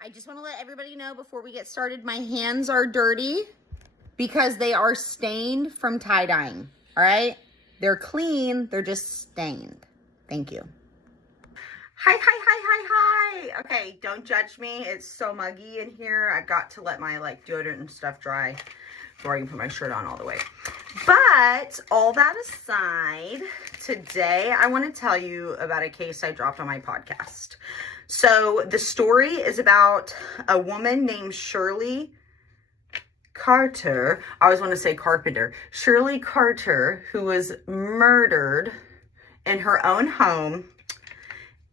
I just want to let everybody know before we get started, my hands are dirty because they are stained from tie-dyeing, all right? They're clean, they're just stained. Thank you. Hi. Okay, don't judge me. It's so muggy in here. I've got to let my deodorant and stuff dry before I can put my shirt on all the way. But all that aside, today I want to tell you about a case I dropped on my podcast. So the story is about a woman named Shirley Carter. I always want to say Carpenter. Shirley Carter, who was murdered in her own home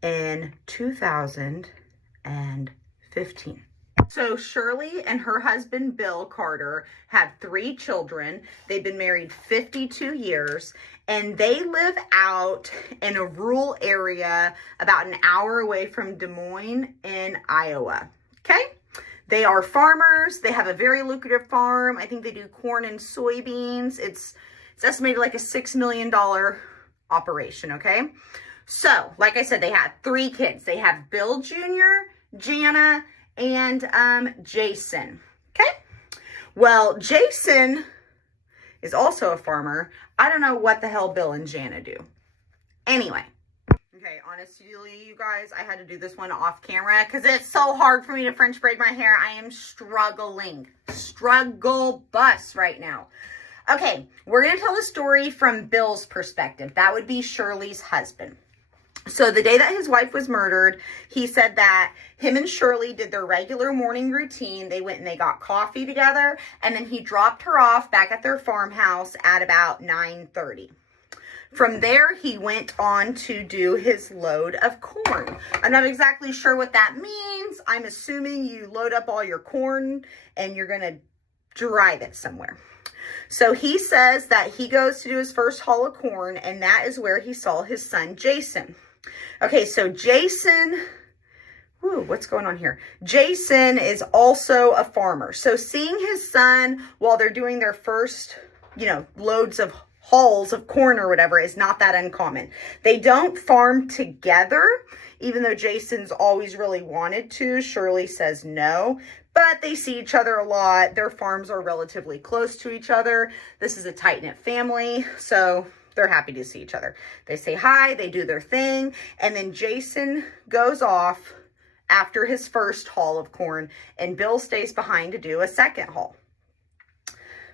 in 2015. So Shirley and her husband, Bill Carter, have 3 children. They've been married 52 years, and they live out in a rural area about an hour away from Des Moines in Iowa. Okay? They are farmers. They have a very lucrative farm. I think they do corn and soybeans. It's estimated like a $6 million operation, okay? So, like I said, they have 3 kids. They have Bill Jr., Jana, and Jason. Okay? Well, Jason is also a farmer. I don't know what the hell Bill and Jana do. Anyway. Okay, honestly, you guys, I had to do this one off camera because it's so hard for me to French braid my hair. I am struggling. Struggle bus right now. Okay, we're going to tell the story from Bill's perspective. That would be Shirley's husband. So the day that his wife was murdered, he said that him and Shirley did their regular morning routine. They went and they got coffee together, and then he dropped her off back at their farmhouse at about 9:30. From there, he went on to do his load of corn. I'm not exactly sure what that means. I'm assuming you load up all your corn and you're going to drive it somewhere. So he says that he goes to do his first haul of corn, and that is where he saw his son, Jason. Okay, so Jason, what's going on here? Jason is also a farmer. So seeing his son while they're doing their first, loads of hauls of corn or whatever is not that uncommon. They don't farm together, even though Jason's always really wanted to. Shirley says no, but they see each other a lot. Their farms are relatively close to each other. This is a tight-knit family, so they're happy to see each other. They say hi, they do their thing, and then Jason goes off after his first haul of corn, and Bill stays behind to do a second haul.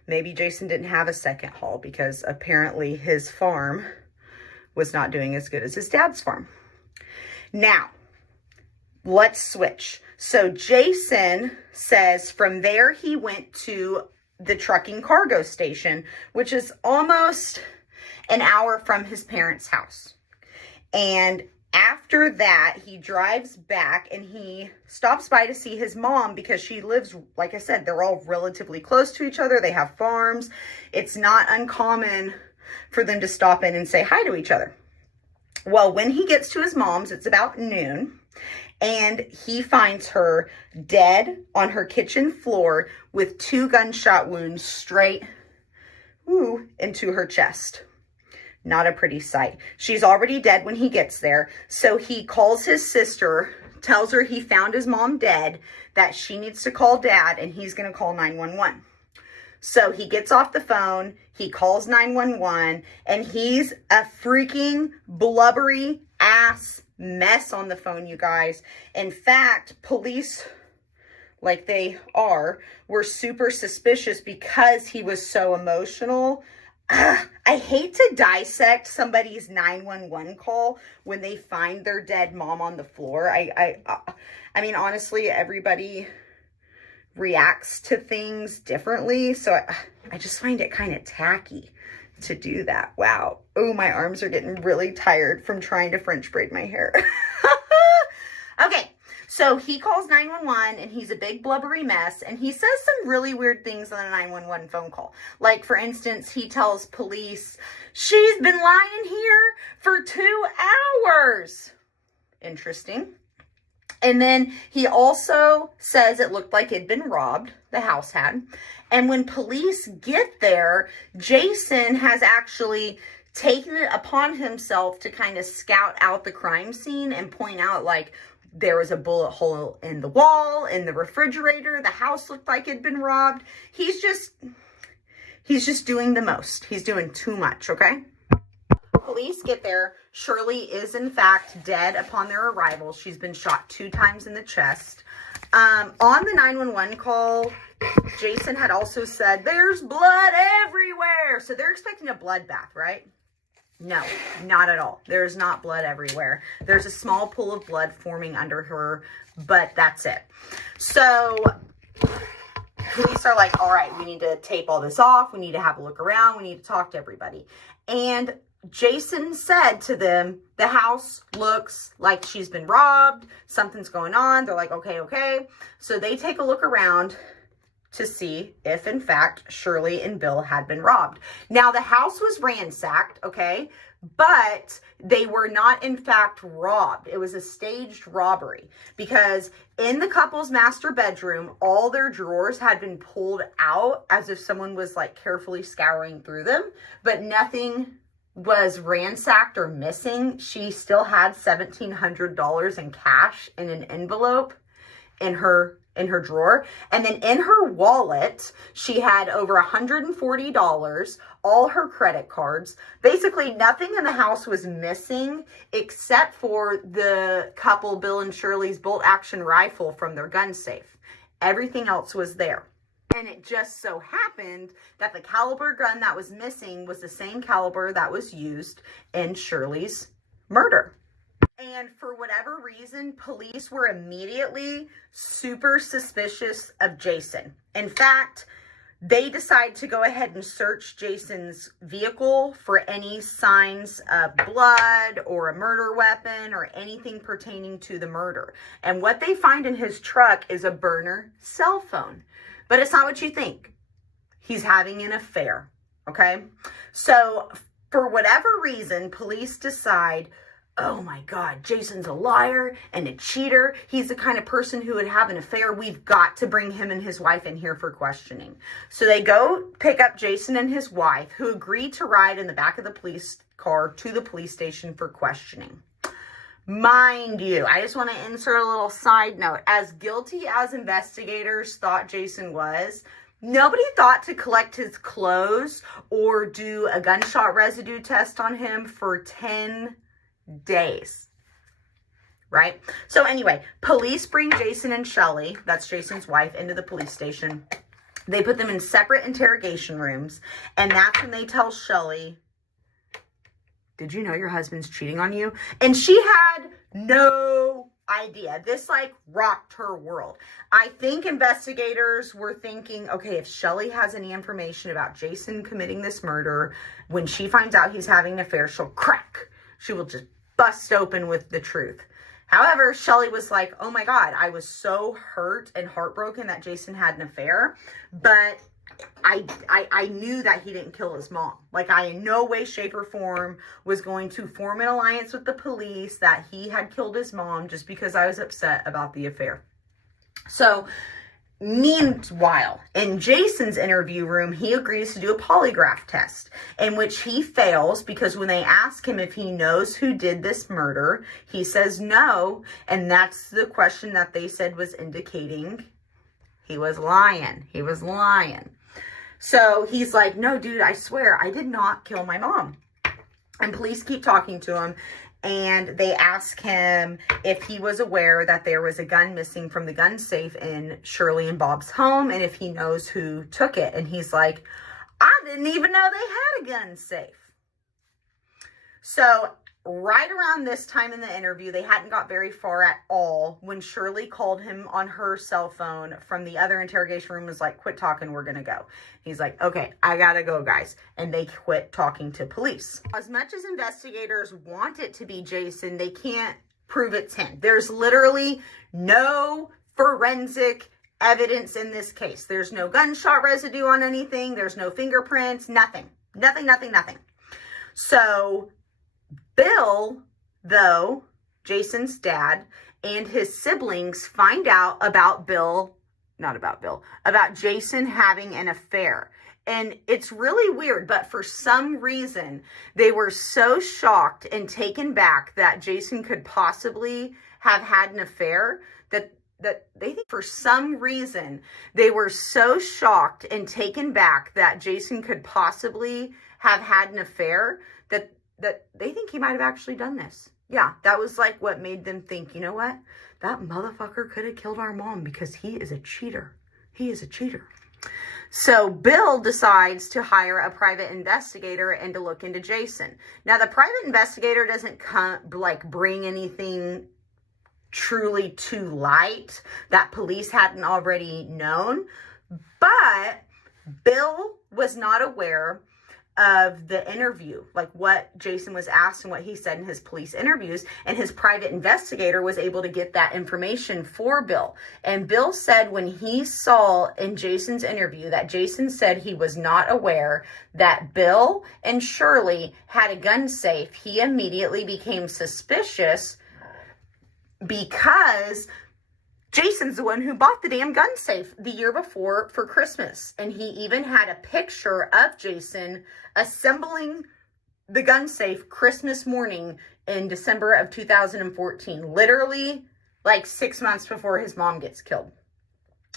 Maybe Jason didn't have a second haul because apparently his farm was not doing as good as his dad's farm. Now, let's switch. So Jason says from there he went to the trucking cargo station, which is almost an hour from his parents' house. And after that, he drives back and he stops by to see his mom because she lives, like I said, they're all relatively close to each other. They have farms. It's not uncommon for them to stop in and say hi to each other. Well, when he gets to his mom's, it's about noon, and he finds her dead on her kitchen floor with 2 gunshot wounds straight into her chest. Not a pretty sight. She's already dead when he gets there. So he calls his sister, tells her he found his mom dead, that she needs to call dad, and he's going to call 911. So he gets off the phone, he calls 911, and he's a freaking blubbery ass mess on the phone, you guys. In fact, police, like they are, were super suspicious because he was so emotional. I hate to dissect somebody's 911 call when they find their dead mom on the floor. I mean, honestly, everybody reacts to things differently. So I just find it kind of tacky to do that. Wow. Oh, my arms are getting really tired from trying to French braid my hair. Okay. So he calls 911 and he's a big blubbery mess, and he says some really weird things on a 911 phone call. Like, for instance, he tells police, she's been lying here for 2 hours. Interesting. And then he also says it looked like it'd been robbed, the house had. And when police get there, Jason has actually taken it upon himself to kind of scout out the crime scene and point out, like, There was a bullet hole in the wall, in the refrigerator. The house looked like it had been robbed. He's just doing the most. He's doing too much, okay? Police get there. Shirley is in fact dead upon their arrival. She's been shot 2 times in the chest. On the 911 call, Jason had also said, there's blood everywhere. So they're expecting a bloodbath, right? No, not at all. There's not blood everywhere. There's a small pool of blood forming under her, but that's it. So police are like, all right, we need to tape all this off. We need to have a look around. We need to talk to everybody. And Jason said to them, the house looks like she's been robbed. Something's going on. They're like, okay. So they take a look around to see if, in fact, Shirley and Bill had been robbed. Now, the house was ransacked, okay? But they were not, in fact, robbed. It was a staged robbery because in the couple's master bedroom, all their drawers had been pulled out as if someone was, like, carefully scouring through them, but nothing was ransacked or missing. She still had $1,700 in cash in an envelope in her drawer. And then in her wallet, she had over $140, all her credit cards. Basically, nothing in the house was missing except for the couple, Bill and Shirley's bolt action rifle from their gun safe. Everything else was there. And it just so happened that the caliber gun that was missing was the same caliber that was used in Shirley's murder. And for whatever reason, police were immediately super suspicious of Jason. In fact, they decided to go ahead and search Jason's vehicle for any signs of blood or a murder weapon or anything pertaining to the murder. And what they find in his truck is a burner cell phone. But it's not what you think. He's having an affair, okay? So for whatever reason, police decide, oh my God, Jason's a liar and a cheater. He's the kind of person who would have an affair. We've got to bring him and his wife in here for questioning. So they go pick up Jason and his wife, who agreed to ride in the back of the police car to the police station for questioning. Mind you, I just want to insert a little side note. As guilty as investigators thought Jason was, nobody thought to collect his clothes or do a gunshot residue test on him for 10 days. Right? So anyway, police bring Jason and Shirley, that's Jason's wife, into the police station. They put them in separate interrogation rooms, and that's when they tell Shirley, did you know your husband's cheating on you? And she had no idea. This like rocked her world. I think investigators were thinking, okay, if Shirley has any information about Jason committing this murder, when she finds out he's having an affair, she'll crack. She will just bust open with the truth. However, Shirley was like, oh my God, I was so hurt and heartbroken that Jason had an affair, but I knew that he didn't kill his mom. Like, I in no way, shape, or form was going to form an alliance with the police that he had killed his mom just because I was upset about the affair. So, meanwhile, in Jason's interview room, he agrees to do a polygraph test in which he fails because when they ask him if he knows who did this murder, he says no. And that's the question that they said was indicating he was lying. He was lying. So he's like, no, dude, I swear I did not kill my mom. And police keep talking to him. And they ask him if he was aware that there was a gun missing from the gun safe in Shirley and Bob's home and if he knows who took it. And he's like, I didn't even know they had a gun safe. So right around this time in the interview, they hadn't got very far at all when Shirley called him on her cell phone from the other interrogation room, was like, quit talking, we're going to go. He's like, okay, I got to go, guys. And they quit talking to police. As much as investigators want it to be Jason, they can't prove it's him. There's literally no forensic evidence in this case. There's no gunshot residue on anything. There's no fingerprints, nothing. Nothing. So Bill, though, Jason's dad, and his siblings find out about about Jason having an affair. And it's really weird, but for some reason, they were so shocked and taken back that Jason could possibly have had an affair that they think for some reason they were so shocked and taken back that Jason could possibly have had an affair that they think he might have actually done this. Yeah, that was like what made them think, you know what? That motherfucker could have killed our mom because he is a cheater. He is a cheater. So Bill decides to hire a private investigator and to look into Jason. Now, the private investigator doesn't bring anything truly to light that police hadn't already known, but Bill was not aware of the interview, like what Jason was asked and what he said in his police interviews, and his private investigator was able to get that information for Bill. And Bill said when he saw in Jason's interview that Jason said he was not aware that Bill and Shirley had a gun safe, he immediately became suspicious because Jason's the one who bought the damn gun safe the year before for Christmas. And he even had a picture of Jason assembling the gun safe Christmas morning in December of 2014, literally like 6 months before his mom gets killed.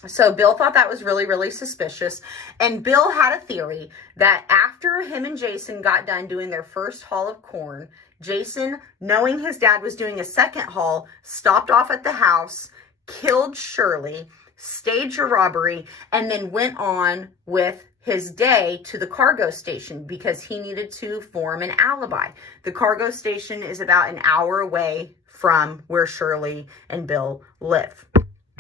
So Bill thought that was really, really suspicious. And Bill had a theory that after him and Jason got done doing their first haul of corn, Jason, knowing his dad was doing a second haul, stopped off at the house, killed Shirley, staged a robbery, and then went on with his day to the cargo station because he needed to form an alibi. The cargo station is about an hour away from where Shirley and Bill live.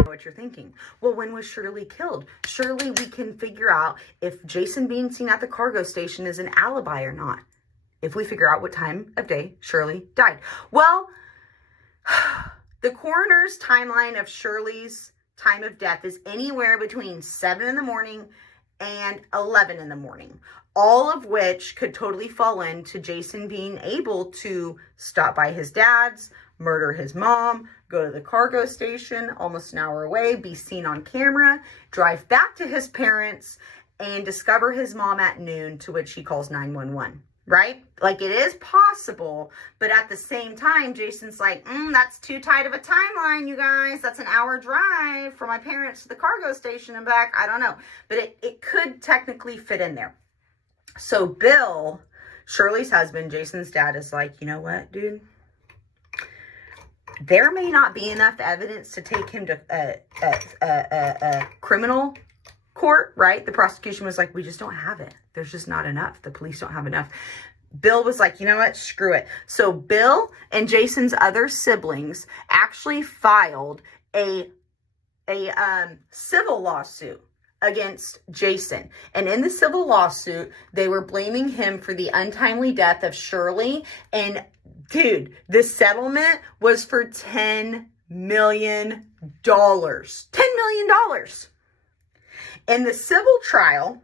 What you're thinking? Well, when was Shirley killed? Surely we can figure out if Jason being seen at the cargo station is an alibi or not, if we figure out what time of day Shirley died. Well, the coroner's timeline of Shirley's time of death is anywhere between 7 in the morning and 11 in the morning, all of which could totally fall into Jason being able to stop by his dad's, murder his mom, go to the cargo station almost an hour away, be seen on camera, drive back to his parents, and discover his mom at noon, to which he calls 911. Right? Like, it is possible, but at the same time, Jason's like, that's too tight of a timeline, you guys. That's an hour drive from my parents to the cargo station and back. I don't know, but it could technically fit in there. So Bill, Shirley's husband, Jason's dad, is like, you know what, dude? There may not be enough evidence to take him to a criminal court, right? The prosecution was like, we just don't have it. There's just not enough. The police don't have enough. Bill was like, you know what? Screw it. So Bill and Jason's other siblings actually filed a civil lawsuit against Jason. And in the civil lawsuit, they were blaming him for the untimely death of Shirley. And dude, the settlement was for $10 million. $10 million. In the civil trial,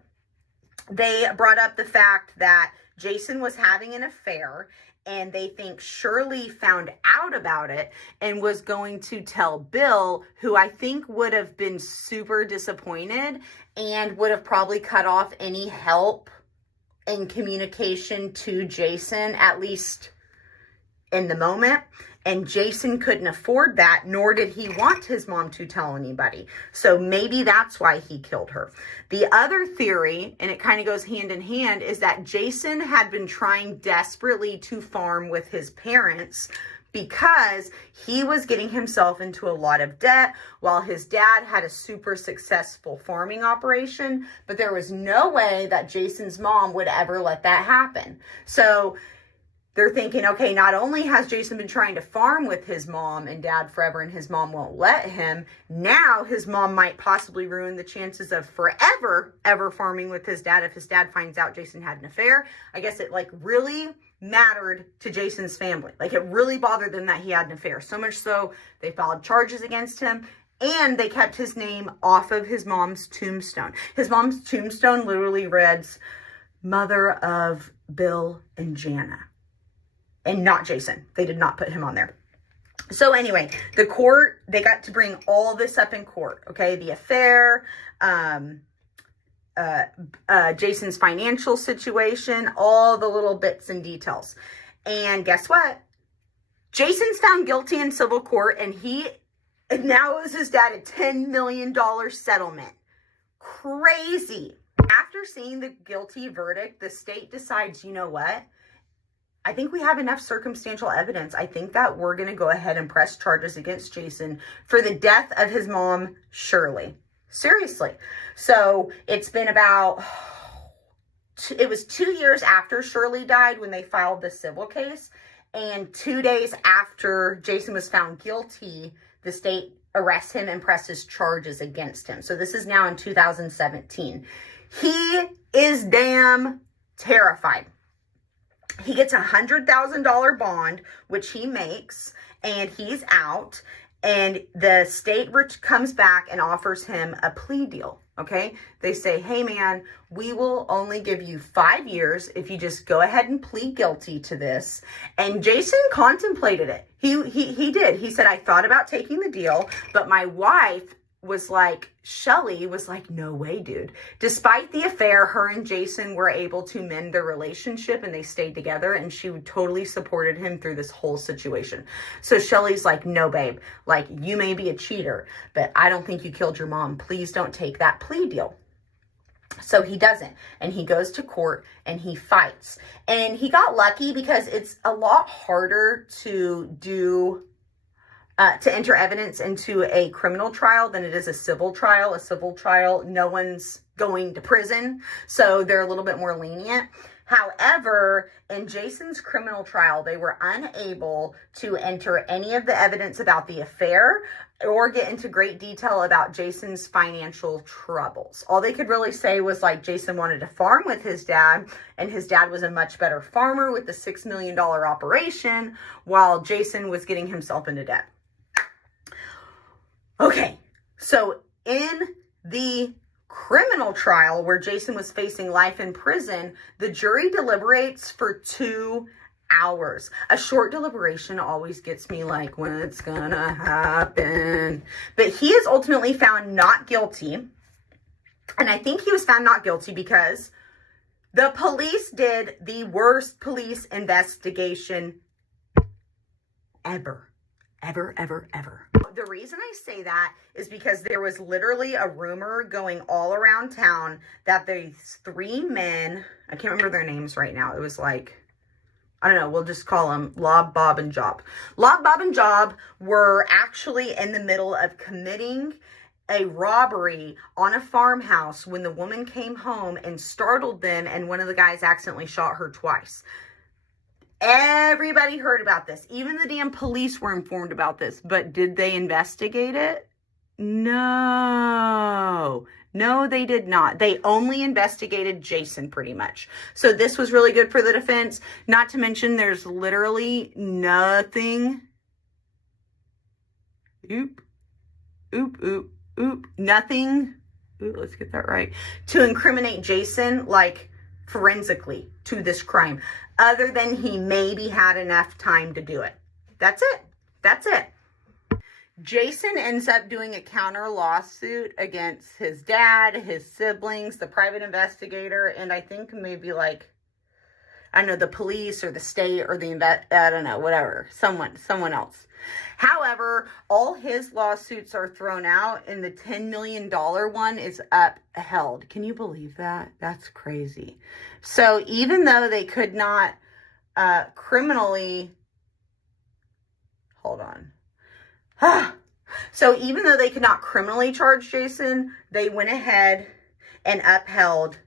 they brought up the fact that Jason was having an affair, and they think Shirley found out about it and was going to tell Bill, who I think would have been super disappointed and would have probably cut off any help and communication to Jason, at least in the moment. And Jason couldn't afford that, nor did he want his mom to tell anybody. So maybe that's why he killed her. The other theory, and it kind of goes hand in hand, is that Jason had been trying desperately to farm with his parents because he was getting himself into a lot of debt while his dad had a super successful farming operation. But there was no way that Jason's mom would ever let that happen. So they're thinking, okay, not only has Jason been trying to farm with his mom and dad forever and his mom won't let him, now his mom might possibly ruin the chances of forever ever farming with his dad if his dad finds out Jason had an affair. I guess it really mattered to Jason's family. It really bothered them that he had an affair. So much so they filed charges against him, and they kept his name off of his mom's tombstone. His mom's tombstone literally reads, Mother of Bill and Jana. And not Jason. They did not put him on there. So anyway, the court, they got to bring all this up in court. Okay, the affair, Jason's financial situation, all the little bits and details. And guess what? Jason's found guilty in civil court, and he now owes his dad a $10 million settlement. Crazy. After seeing the guilty verdict, the state decides, you know what? I think we have enough circumstantial evidence. I think that we're going to go ahead and press charges against Jason for the death of his mom, Shirley. Seriously. So it's been about, it was 2 years after Shirley died when they filed the civil case. And 2 days after Jason was found guilty, the state arrests him and presses charges against him. So this is now in 2017. He is damn terrified. He gets $100,000 bond, which he makes, and he's out. And the state comes back and offers him a plea deal. Okay. They say, hey man, we will only give you 5 years if you just go ahead and plead guilty to this. And Jason contemplated it. He did. He said, I thought about taking the deal, but my wife was like, Shirley was like, no way, dude. Despite the affair, her and Jason were able to mend their relationship and they stayed together, and she totally supported him through this whole situation. So Shirley's like, no, babe, like, you may be a cheater, but I don't think you killed your mom. Please don't take that plea deal. So he doesn't, and he goes to court and he fights. And he got lucky because it's a lot harder to do to enter evidence into a criminal trial than it is a civil trial. A civil trial, no one's going to prison, so they're a little bit more lenient. However, in Jason's criminal trial, they were unable to enter any of the evidence about the affair or get into great detail about Jason's financial troubles. All they could really say was like Jason wanted to farm with his dad, and his dad was a much better farmer with the $6 million operation, while Jason was getting himself into debt. Okay, so in the criminal trial where Jason was facing life in prison, the jury deliberates for 2 hours. A short deliberation always gets me like, when it's gonna happen. But he is ultimately found not guilty. And I think he was found not guilty because the police did the worst police investigation ever. Ever. The reason I say that is because there was literally a rumor going all around town that these 3 men, I can't remember their names right now. It was like, I don't know, we'll just call them Lob, Bob, and Job. Lob, Bob, and Job were actually in the middle of committing a robbery on a farmhouse when the woman came home and startled them, and one of the guys accidentally shot her twice. Everybody heard about this. Even the damn police were informed about this. But did they investigate it? No, they did not. They only investigated Jason pretty much. So this was really good for the defense. Not to mention there's literally nothing. Nothing. Let's get that right. To incriminate Jason, like, forensically to this crime, other than he maybe had enough time to do it. That's it. Jason ends up doing a counter lawsuit against his dad, his siblings, the private investigator, and I think maybe like, I don't know, the police or the state or the I don't know, whatever, someone else. However, all his lawsuits are thrown out and the $10 million one is upheld. Can you believe that? That's crazy. So even though they could not criminally, hold on. So even though they could not criminally charge Jason, they went ahead and upheld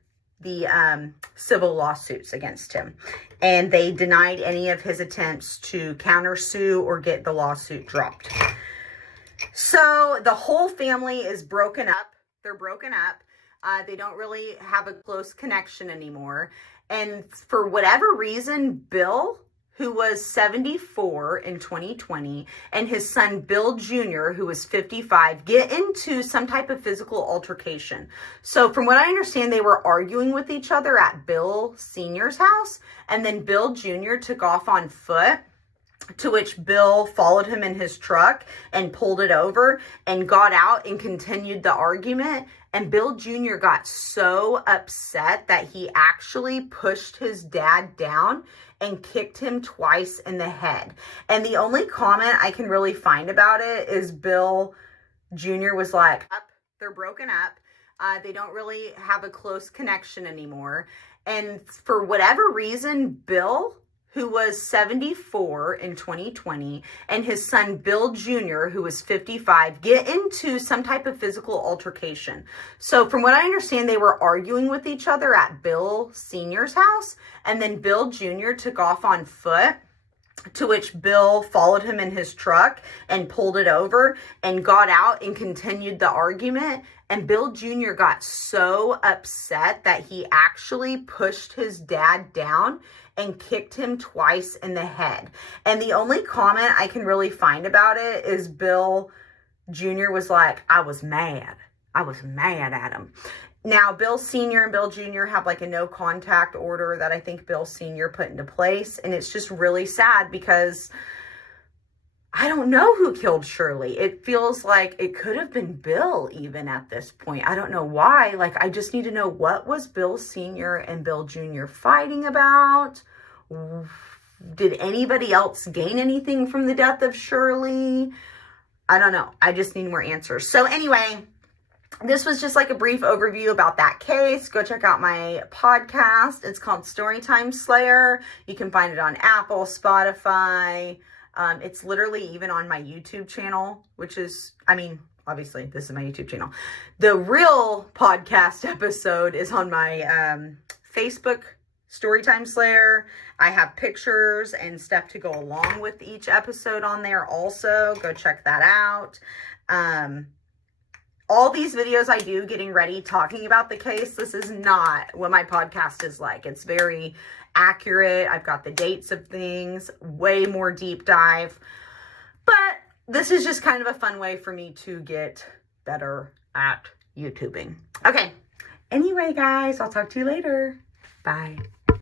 the civil lawsuits against him. And they denied any of his attempts to countersue or get the lawsuit dropped. So the whole family is broken up. They're broken up. They don't really have a close connection anymore. And for whatever reason, Bill, who was 74 in 2020, and his son Bill Jr., who was 55, get into some type of physical altercation. So from what I understand, they were arguing with each other at Bill Sr.'s house, and then Bill Jr. took off on foot to which Bill followed him in his truck and pulled it over and got out and continued the argument. And Bill Jr. got so upset that he actually pushed his dad down and kicked him twice in the head. And the only comment I can really find about it is Bill Jr. was like, they're broken up. They don't really have a close connection anymore. And for whatever reason, Bill, who was 74 in 2020, and his son Bill Jr., who was 55, get into some type of physical altercation. So from what I understand, they were arguing with each other at Bill Sr.'s house, and then Bill Jr. took off on foot, to which Bill followed him in his truck and pulled it over and got out and continued the argument. And Bill Jr. got so upset that he actually pushed his dad down and kicked him twice in the head. And the only comment I can really find about it is Bill Jr. was like, I was mad. I was mad at him. Now, Bill Sr. and Bill Jr. have like a no contact order that I think Bill Sr. put into place. And it's just really sad because I don't know who killed Shirley. It feels like it could have been Bill even at this point. I don't know why. Like, I just need to know, what was Bill Sr. and Bill Jr. fighting about? Did anybody else gain anything from the death of Shirley? I don't know. I just need more answers. So anyway, this was just like a brief overview about that case. Go check out my podcast. It's called Storytime Slayer. You can find it on Apple, Spotify. It's literally even on my YouTube channel, which is, I mean, obviously this is my YouTube channel. The real podcast episode is on my Facebook, Storytime Slayer. I have pictures and stuff to go along with each episode on there also. Go check that out. All these videos I do getting ready, talking about the case, this is not what my podcast is like. It's very accurate. I've got the dates of things, way more deep dive. But this is just kind of a fun way for me to get better at YouTubing. Okay. Anyway, guys, I'll talk to you later. Bye.